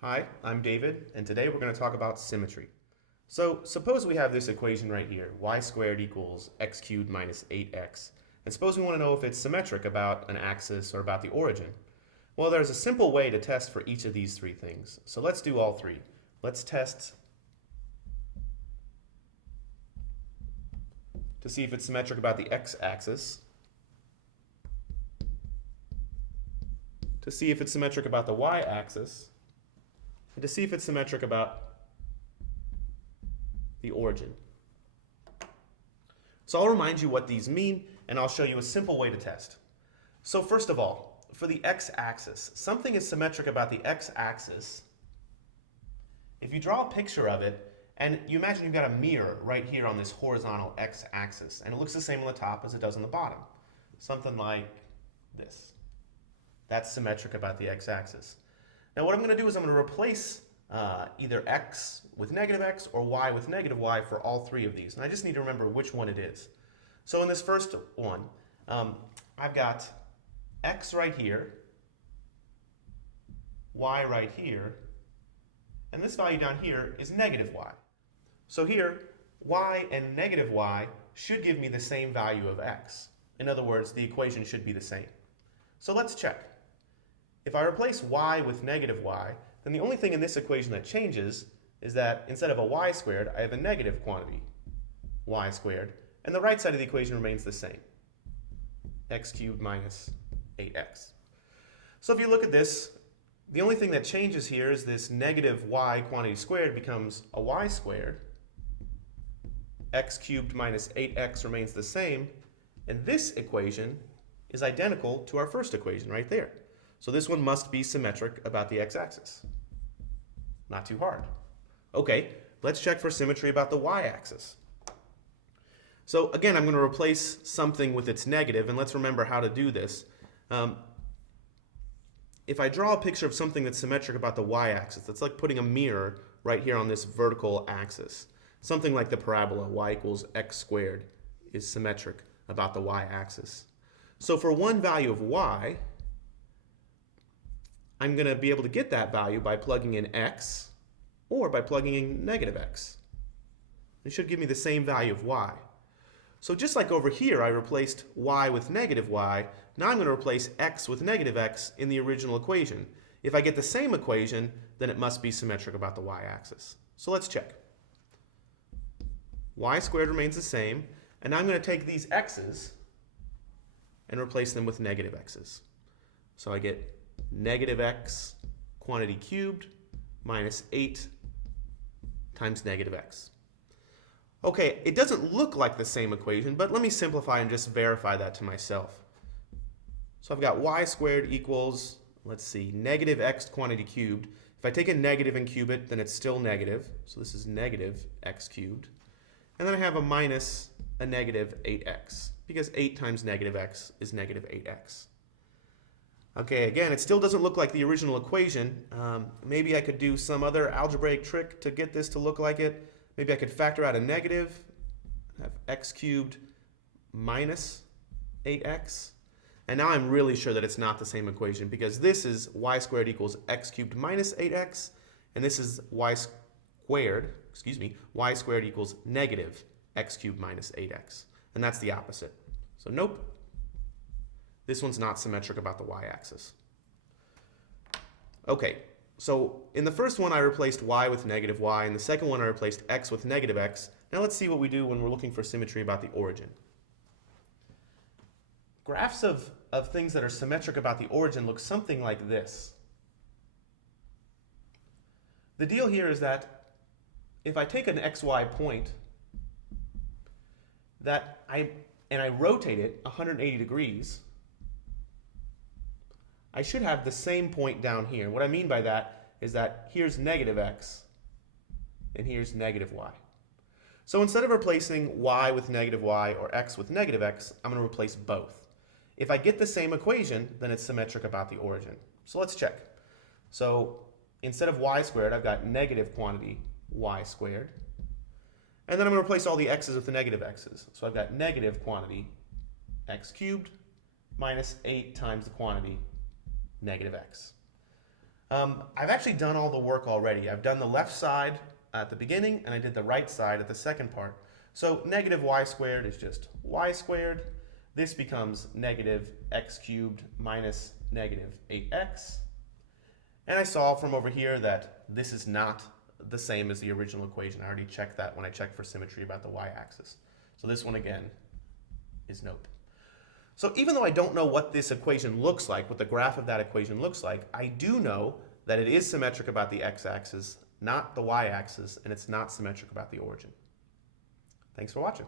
Hi, I'm David, and today we're going to talk about symmetry. So suppose we have this equation right here, y squared equals x cubed minus 8x. And suppose we want to know if it's symmetric about an axis or about the origin. Well, there's a simple way to test for each of these three things. So let's do all three. Let's test to see if it's symmetric about the x-axis, to see if it's symmetric about the y-axis, and to see if it's symmetric about the origin. So I'll remind you what these mean, and I'll show you a simple way to test. So first of all, for the x-axis, something is symmetric about the x-axis if you draw a picture of it, and you imagine you've got a mirror right here on this horizontal x-axis, and it looks the same on the top as it does on the bottom. Something like this. That's symmetric about the x-axis. Now what I'm going to do is I'm going to replace either x with negative x or y with negative y for all three of these. And I just need to remember which one it is. So in this first one, I've got x right here, y right here, and this value down here is negative y. So here, y and negative y should give me the same value of x. In other words, the equation should be the same. So let's check. If I replace y with negative y, then the only thing in this equation that changes is that instead of a y squared, I have a negative quantity, y squared, and the right side of the equation remains the same, x cubed minus 8x. So if you look at this, the only thing that changes here is this negative y quantity squared becomes a y squared, x cubed minus 8x remains the same, and this equation is identical to our first equation right there. So this one must be symmetric about the x-axis. Not too hard. Okay, let's check for symmetry about the y-axis. So again, I'm going to replace something with its negative, and let's remember how to do this. If I draw a picture of something that's symmetric about the y-axis, that's like putting a mirror right here on this vertical axis. Something like the parabola y equals x squared is symmetric about the y-axis. So for one value of y, I'm going to be able to get that value by plugging in x or by plugging in negative x. It should give me the same value of y. So just like over here, I replaced y with negative y, now I'm going to replace x with negative x in the original equation. If I get the same equation, then it must be symmetric about the y-axis. So let's check. Y squared remains the same, and now I'm going to take these x's and replace them with negative x's. So I get negative x quantity cubed minus 8 times negative x. Okay, it doesn't look like the same equation, but let me simplify and just verify that to myself. So I've got y squared equals, let's see, negative x quantity cubed. If I take a negative and cube it, then it's still negative. So this is negative x cubed. And then I have a minus a negative 8x, because 8 times negative x is negative 8x. Okay, again, it still doesn't look like the original equation. Maybe I could do some other algebraic trick to get this to look like it. Maybe I could factor out a negative, have x cubed minus 8x. And now I'm really sure that it's not the same equation, because this is y squared equals x cubed minus 8x, and this is y squared equals negative x cubed minus 8x. And that's the opposite. So nope. This one's not symmetric about the y-axis. Okay, so in the first one I replaced y with negative y, and the second one I replaced x with negative x. Now let's see what we do when we're looking for symmetry about the origin. Graphs of things that are symmetric about the origin look something like this. The deal here is that if I take an xy point and I rotate it 180 degrees, I should have the same point down here. What I mean by that is that here's negative x and here's negative y. So instead of replacing y with negative y or x with negative x, I'm going to replace both. If I get the same equation, then it's symmetric about the origin. So let's check. So instead of y squared, I've got negative quantity y squared. And then I'm going to replace all the x's with the negative x's. So I've got negative quantity x cubed minus 8 times the quantity negative x. I've actually done all the work already. I've done the left side at the beginning, and I did the right side at the second part. So negative y squared is just y squared. This becomes negative x cubed minus negative 8x. And I saw from over here that this is not the same as the original equation. I already checked that when I checked for symmetry about the y-axis. So this one again is nope. So even though I don't know what this equation looks like, what the graph of that equation looks like, I do know that it is symmetric about the x-axis, not the y-axis, and it's not symmetric about the origin. Thanks for watching.